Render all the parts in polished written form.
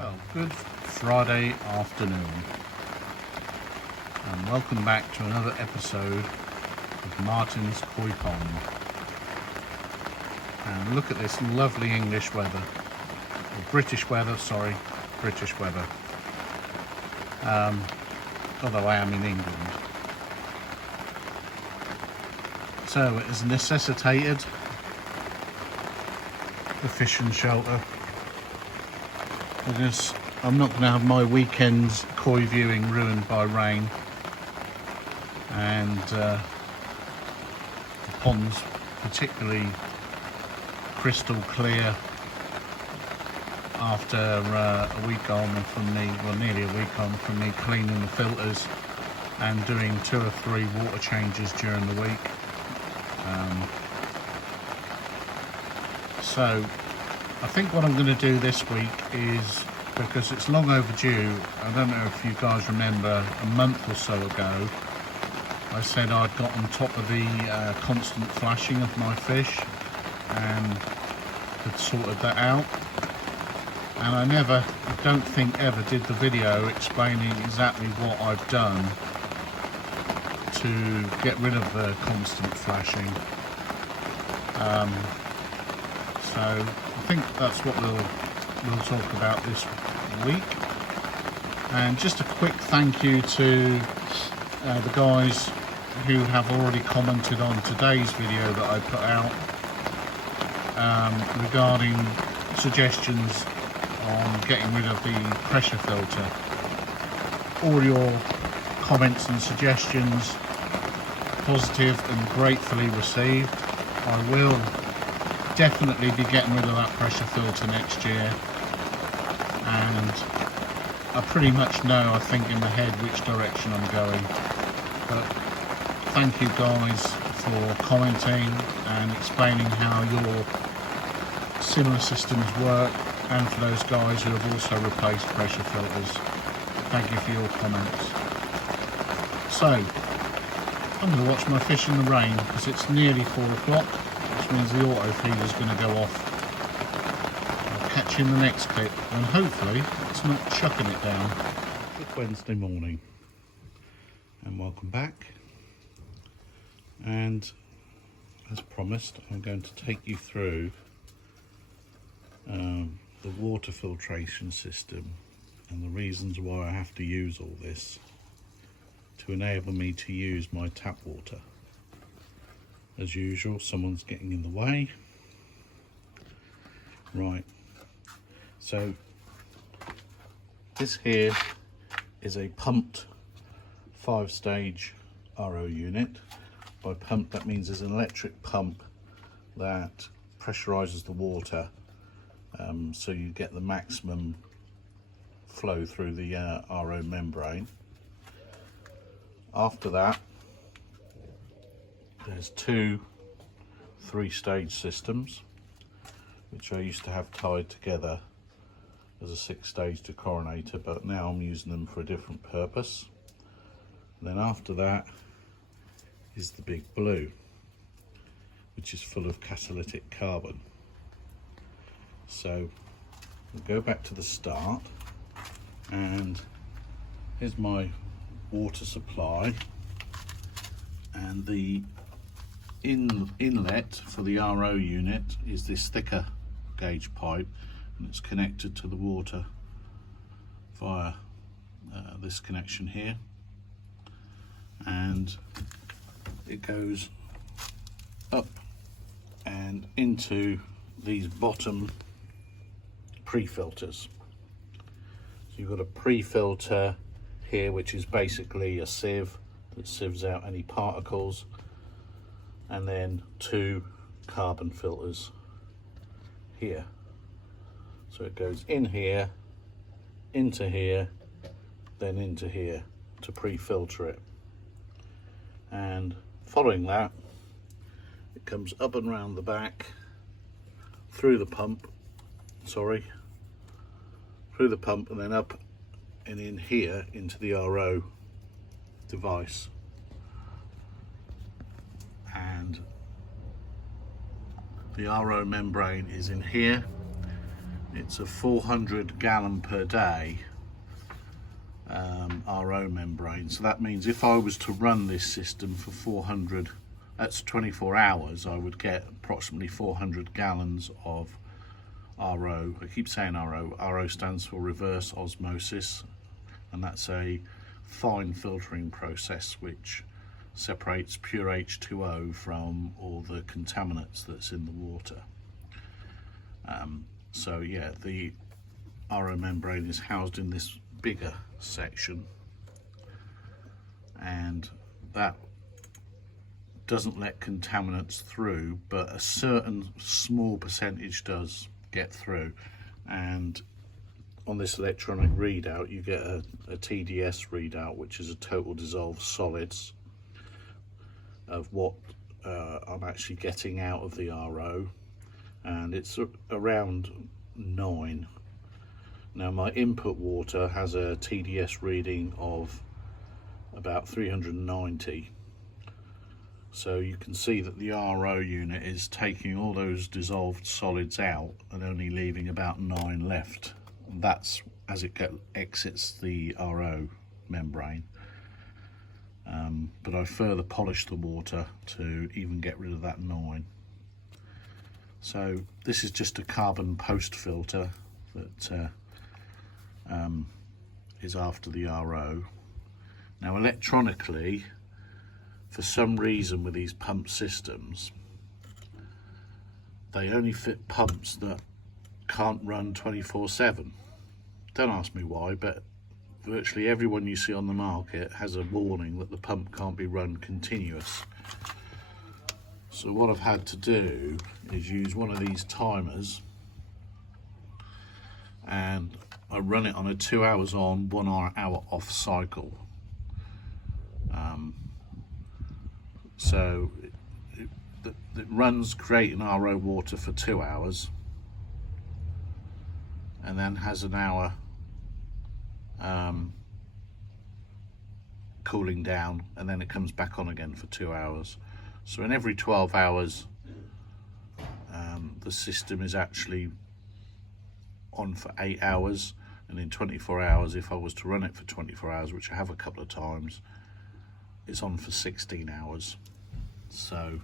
Well, good Friday afternoon, and welcome back to another episode of Martin's Koi Pond. And look at this lovely English weather, or British weather, sorry, British weather. Although I am in England. So it has necessitated the fishing shelter, because I'm not going to have my weekend's koi viewing ruined by rain, and the pond's particularly crystal clear after a week on from me, well nearly a week on from me cleaning the filters and doing 2 or 3 water changes during the week. So I think what I'm going to do this week is, because it's long overdue, I don't know if you guys remember a month or so ago I said I'd got on top of the constant flashing of my fish and had sorted that out, and I don't think ever did the video explaining exactly what I've done to get rid of the constant flashing. So I think that's what we'll talk about this week. And just a quick thank you to the guys who have already commented on today's video that I put out regarding suggestions on getting rid of the pressure filter. All your comments and suggestions positive and gratefully received. I will definitely be getting rid of that pressure filter next year, and I pretty much know, I think in the head, which direction I'm going. But thank you guys for commenting and explaining how your similar systems work, and for those guys who have also replaced pressure filters. Thank you for your comments. So I'm going to watch my fish in the rain, because it's nearly 4 o'clock, which means the auto feeder is going to go off. I'll catch you in the next clip, and hopefully it's not chucking it down. Good Wednesday morning, and welcome back. And as promised, I'm going to take you through the water filtration system and the reasons why I have to use all this to enable me to use my tap water. As usual, someone's getting in the way. Right, so this here is a pumped 5-stage RO unit. By pump, that means there's an electric pump that pressurizes the water, so you get the maximum flow through the RO membrane. After that, there's 2 3-stage systems, which I used to have tied together as a 6-stage dechlorinator, but now I'm using them for a different purpose. And then after that is the big blue, which is full of catalytic carbon. So we'll go back to the start, and here's my water supply, and the inlet for the RO unit is this thicker gauge pipe, and it's connected to the water via this connection here, and it goes up and into these bottom pre-filters. So you've got a pre-filter here, which is basically a sieve that sieves out any particles, and then 2 carbon filters here. So it goes in here, into here, then into here to pre-filter it. And following that, it comes up and round the back, through the pump, and then up and in here into the RO device. And the RO membrane is in here, It's a 400 gallon per day RO membrane. So that means if I was to run this system for 400, that's 24 hours, I would get approximately 400 gallons of RO. I keep saying RO. RO stands for reverse osmosis, and that's a fine filtering process which separates pure H2O from all the contaminants that's in the water. So yeah, the RO membrane is housed in this bigger section, and that doesn't let contaminants through, but a certain small percentage does get through. And on this electronic readout you get a TDS readout, which is a total dissolved solids of what I'm actually getting out of the RO, and it's around 9. Now my input water has a TDS reading of about 390, so you can see that the RO unit is taking all those dissolved solids out and only leaving about 9 left. That's as it exits the RO membrane. But I further polished the water to even get rid of that 9. So this is just a carbon post filter that is after the RO. Now electronically, for some reason with these pump systems, they only fit pumps that can't run 24/7. Don't ask me why, but virtually everyone you see on the market has a warning that the pump can't be run continuous. So what I've had to do is use one of these timers, and I run it on a 2 hours on, 1 hour off cycle. So it runs creating RO water for 2 hours, and then has an hour cooling down, and then it comes back on again for 2 hours. So in every 12 hours the system is actually on for 8 hours, and in 24 hours, if I was to run it for 24 hours, which I have a couple of times, it's on for 16 hours. So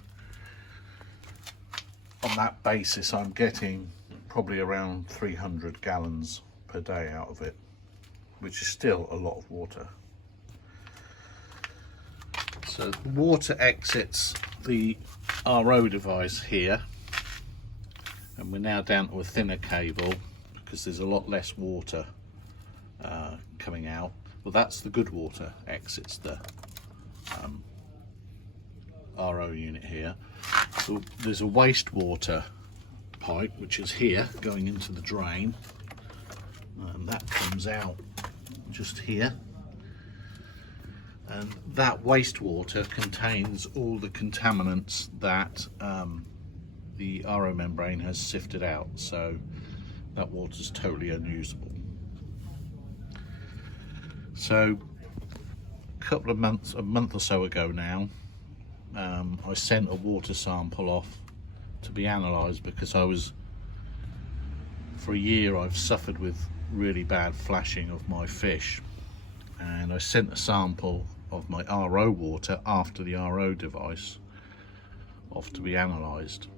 on that basis I'm getting probably around 300 gallons per day out of it, which is still a lot of water. So the water exits the RO device here, and we're now down to a thinner cable because there's a lot less water coming out. Well, that's the good water exits the RO unit here. So there's a wastewater pipe which is here going into the drain, and that comes out just here, and that wastewater contains all the contaminants that the RO membrane has sifted out, so that water is totally unusable. So a month or so ago now, I sent a water sample off to be analysed because for a year I've suffered with really bad flashing of my fish, and I sent a sample of my RO water after the RO device off to be analysed,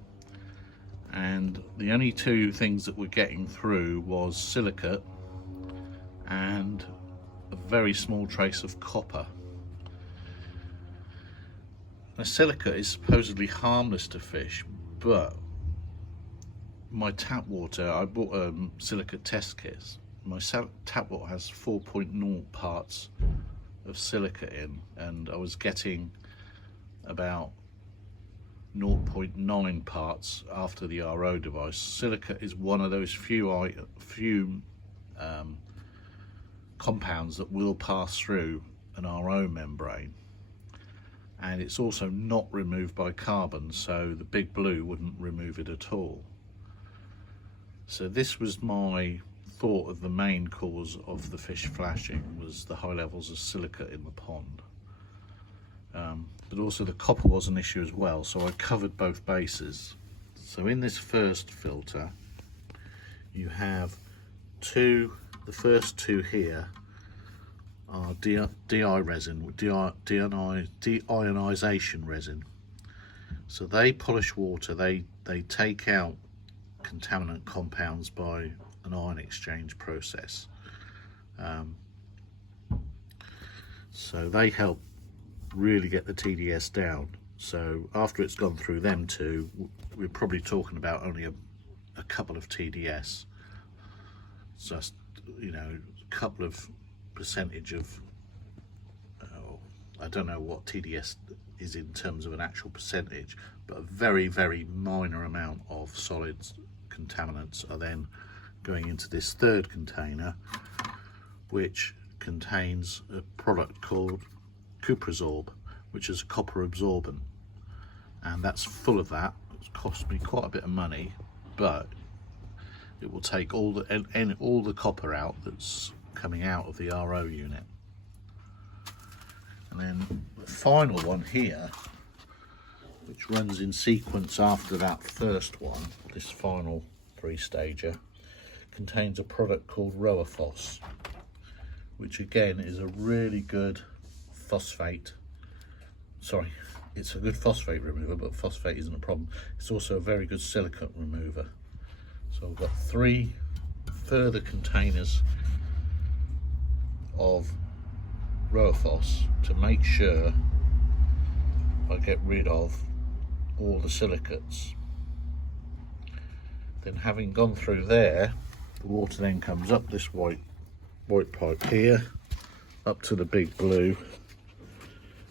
and the only two things that were getting through was silicate and a very small trace of copper. Now, silicate is supposedly harmless to fish, but my tap water, I bought silicate test kits. My tap water has 4.0 parts of silicate in, and I was getting about 0.9 parts after the RO device. Silicate is one of those few compounds that will pass through an RO membrane, and it's also not removed by carbon, so the big blue wouldn't remove it at all. So this was my thought of the main cause of the fish flashing, was the high levels of silicate in the pond. But also the copper was an issue as well, so I covered both bases. So in this first filter you have the first two here are DI resin, deionization resin. So they polish water, they take out contaminant compounds by an ion exchange process. So they help really get the TDS down. So after it's gone through them two, we're probably talking about only a couple of TDS. Just, you know, a couple of percentage of, I don't know what TDS is in terms of an actual percentage, but a very, very minor amount of solids contaminants are then going into this third container, which contains a product called Cuprosorb, which is a copper absorbent, and that's full of that. It's cost me quite a bit of money, but it will take all the copper out that's coming out of the RO unit. And then the final one here, which runs in sequence after that first one, this final three-stager, contains a product called Rowerfoss, which again is a really good phosphate. Sorry, it's a good phosphate remover, but phosphate isn't a problem. It's also a very good silicate remover. So I've got 3 further containers of Rowerfoss to make sure I get rid of all the silicates. Then, having gone through there, the water then comes up this white pipe here, up to the big blue,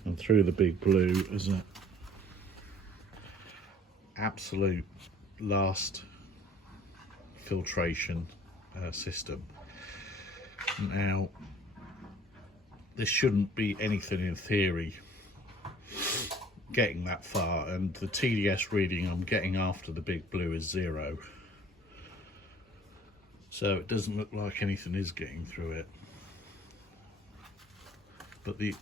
and through the big blue is an absolute last filtration system. Now, this shouldn't be anything in theory getting that far, and the TDS reading I'm getting after the big blue is 0, so it doesn't look like anything is getting through it. But the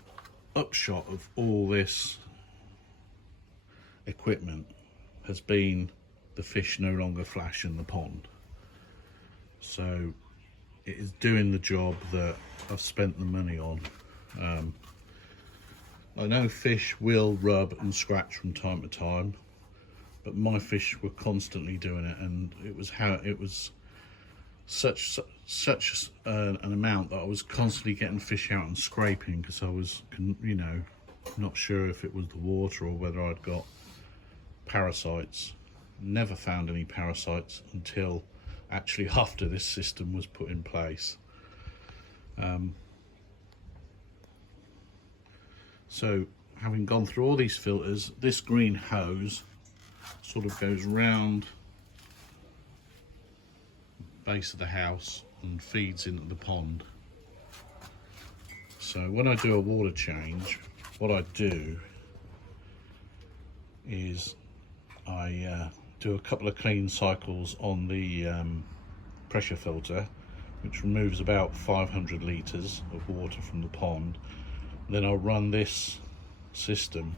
upshot of all this equipment has been the fish no longer flash in the pond. So it is doing the job that I've spent the money on. I know fish will rub and scratch from time to time, but my fish were constantly doing it, and it was such an amount that I was constantly getting fish out and scraping, because I was, you know, not sure if it was the water or whether I'd got parasites. Never found any parasites until actually after this system was put in place. So having gone through all these filters, this green hose sort of goes round the base of the house and feeds into the pond. So when I do a water change, what I do is I do a couple of clean cycles on the pressure filter, which removes about 500 litres of water from the pond. Then I'll run this system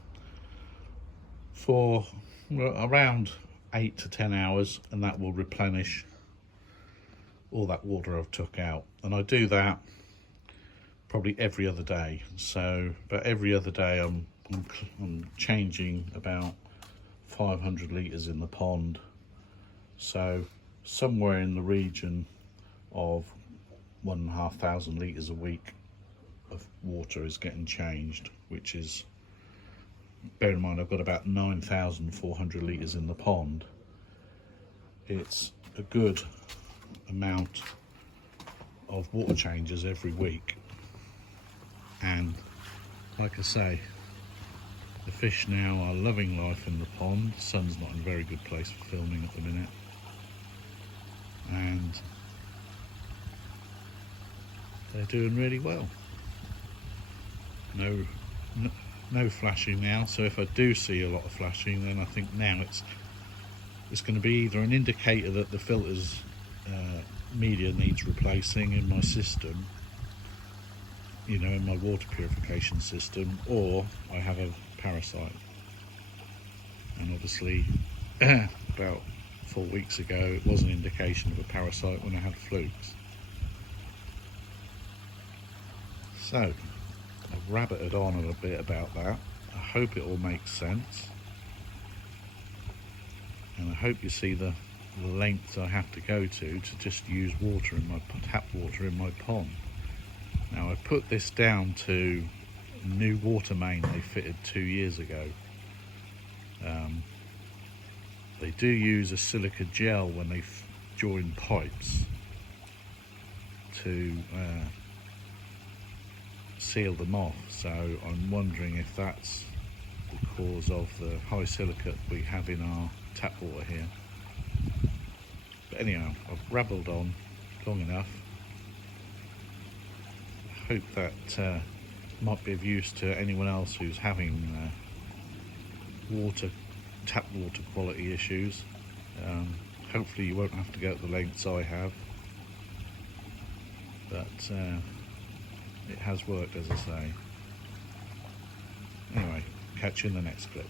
for around 8 to 10 hours, and that will replenish all that water I've took out. And I do that probably every other day. So about every other day I'm changing about 500 litres in the pond. So somewhere in the region of 1,500 litres a week of water is getting changed, which is, bear in mind I've got about 9,400 litres in the pond. It's a good amount of water changes every week, and like I say, the fish now are loving life in the pond. The sun's not in a very good place for filming at the minute, and they're doing really well. No flashing now, so if I do see a lot of flashing, then I think now it's going to be either an indicator that the filter's media needs replacing in my system, you know, in my water purification system, or I have a parasite. And obviously about 4 weeks ago, it was an indication of a parasite when I had flukes. So I've rabbited on a bit about that. I hope it all makes sense, and I hope you see the lengths I have to go to just use water in my tap water in my pond. Now I put this down to a new water main they fitted 2 years ago. They do use a silica gel when they join pipes to seal them off, so I'm wondering if that's the cause of the high silicate we have in our tap water here. But anyhow, I've rabbled on long enough. I hope that might be of use to anyone else who's having tap water quality issues. Hopefully you won't have to go to the lengths I have, but it has worked, as I say. Anyway, catch you in the next clip.